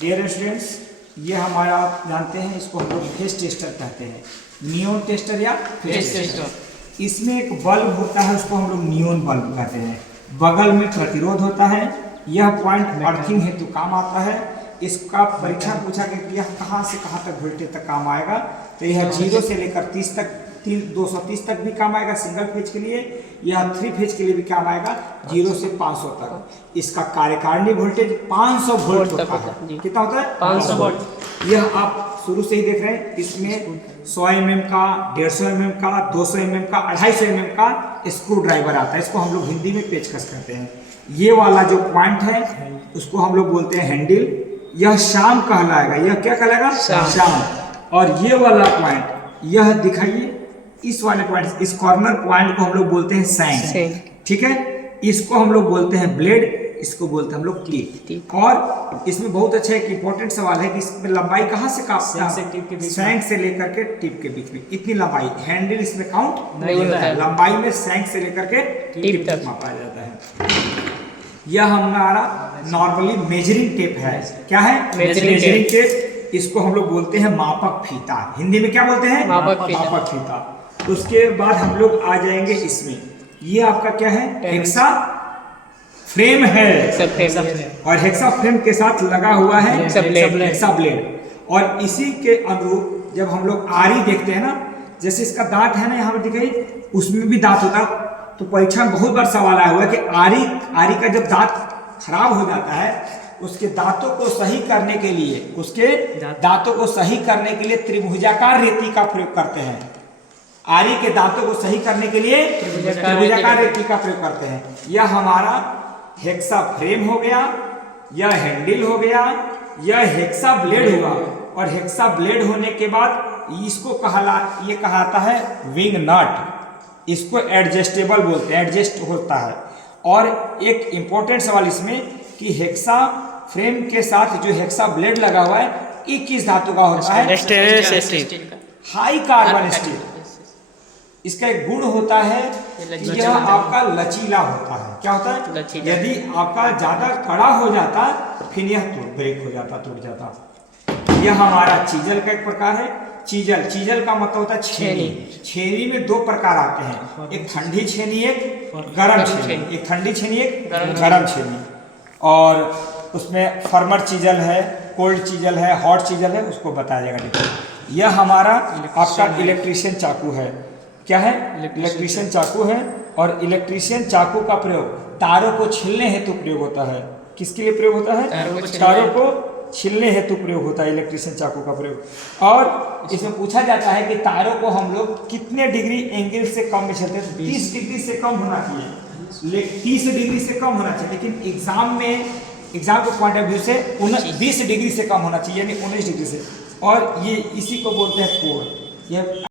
Dear students, ये हमारा आप जानते हैं, इसको हम लोग फेज टेस्टर कहते हैं। नियॉन टेस्टर या फेज टेस्टर। इसमें एक बल्ब होता है, उसको हम लोग नियॉन बल्ब कहते हैं। बगल में प्रतिरोध होता है। यह पॉइंट अर्थिंग हेतु काम आता है। इसका परीक्षा पूछा गया कि यह कहाँ से कहाँ तक वोल्टेज तक काम आएगा, तो यह 0 से लेकर 30 तक 230 तक भी काम आएगा सिंगल फेज के लिए, या 3 फेज के लिए भी काम आएगा 0 से 500 तक। इसका कार्यकारिणी वोल्टेज 500 वोल्ट होता है। कितना होता है? 500 वोल्ट। यह आप शुरू से ही देख रहे हैं। इसमें 100 mm का, 150 mm का, 200 mm का, 250 mm का स्क्रू ड्राइवर आता है। इसको हम लोग हिंदी में पेचकस कहते हैं। ये वाला जो पॉइंट है उसको हम लोग बोलते हैं हैंडल। यह शाम कहलाएगा। यह क्या कहलाएगा? शाम। और ये वाला पॉइंट, यह दिखाइए, इस वाले पॉइंट, इस कॉर्नर पॉइंट को हम लोग बोलते हैं सैंक। ठीक है, इसको हम लोग बोलते हैं ब्लेड, इसको बोलते हैं हम लोग टिप। और इसमें बहुत अच्छा एक इंपॉर्टेंट सवाल है कि इसमें लंबाई कहाँ से सैंक से लेकर के टिप के बीच में इतनी लंबाई। हैंडल इसमें काउंट नहीं होता है। लंबाई में सैंक से लेकर के टिप तक मापा जाता है। यह हमारा नॉर्मली मेजरिंग टेप है। क्या है? Measuring tape. इसको हम लोग बोलते हैं मापक फीता। हिंदी में क्या बोलते हैं? मापक फीता। उसके बाद हम लोग आ जाएंगे इसमें। ये आपका क्या है? हेक्सा फ्रेम है। और हेक्सा फ्रेम के साथ लगा हुआ है हेक्सा ब्लेड। और इसी के अनुरूप जब हम लोग आरी देखते हैं ना, जैसे इसका दांत है ना, यहाँ पर दिखाई, उसमें भी दांत होता है। तो परीक्षा में बहुत बार सवाल आया हुआ है कि आरी का जब दांत खराब हो जाता है, उसके दांतों को सही करने के लिए त्रिभुजाकार रेती का प्रयोग करते हैं। आरी के दांतों को सही करने के लिए त्रिभुजाकार रेती का प्रयोग करते हैं। यह हमारा हेक्सा फ्रेम हो गया, यह हैंडल हो गया, यह हेक्सा ब्लेड हुआ। और हेक्सा ब्लेड होने के बाद इसको ये कहलाता है विंग नट। इसको एडजस्टेबल बोलते हैं, एडजस्ट होता है। और एक इंपॉर्टेंट सवाल इसमें कि हेक्सा फ्रेम के साथ जो हेक्सा ब्लेड लगा हुआ है, ये किस धातु का होता है? High carbon steel. इसका एक गुण होता है कि यह आपका लचीला होता है। क्या होता है? यदि आपका ज्यादा कड़ा हो जाता फिर यह ब्रेक हो जाता, टूट जाता। यह हमारा चीजल का एक प्रकार है। चीजल का मतलब होता है छेनी। छेनी में 2 प्रकार आते हैं, एक ठंडी छेनी, एक गरम छेनी। एक ठंडी छेनी, एक गरम छेनी। और उसमें फर्मर चीजल है, कोल्ड चीजल है, हॉट चीजल है, उसको बताया जाएगा। देखिए, यह हमारा आपका इलेक्ट्रीशियन चाकू है। क्या है? इलेक्ट्रीशियन चाकू है। और इलेक्ट्रीशियन चाकू का प्रयोग तारों को छीलने हेतु प्रयोग होता है। किसके लिए प्रयोग होता है? तारों को छीलने हेतु प्रयोग होता है इलेक्ट्रीशियन चाकू का प्रयोग। और इसमें पूछा जाता है कि तारों को हम लोग कितने डिग्री एंगल से कम में छीलते हैं? 30 डिग्री से कम होना चाहिए, 30 डिग्री से कम होना चाहिए। लेकिन एग्जाम के पॉइंट ऑफ व्यू से 20 डिग्री से कम होना चाहिए, यानी 19 डिग्री से। और ये इसी को बोलते हैं कोण।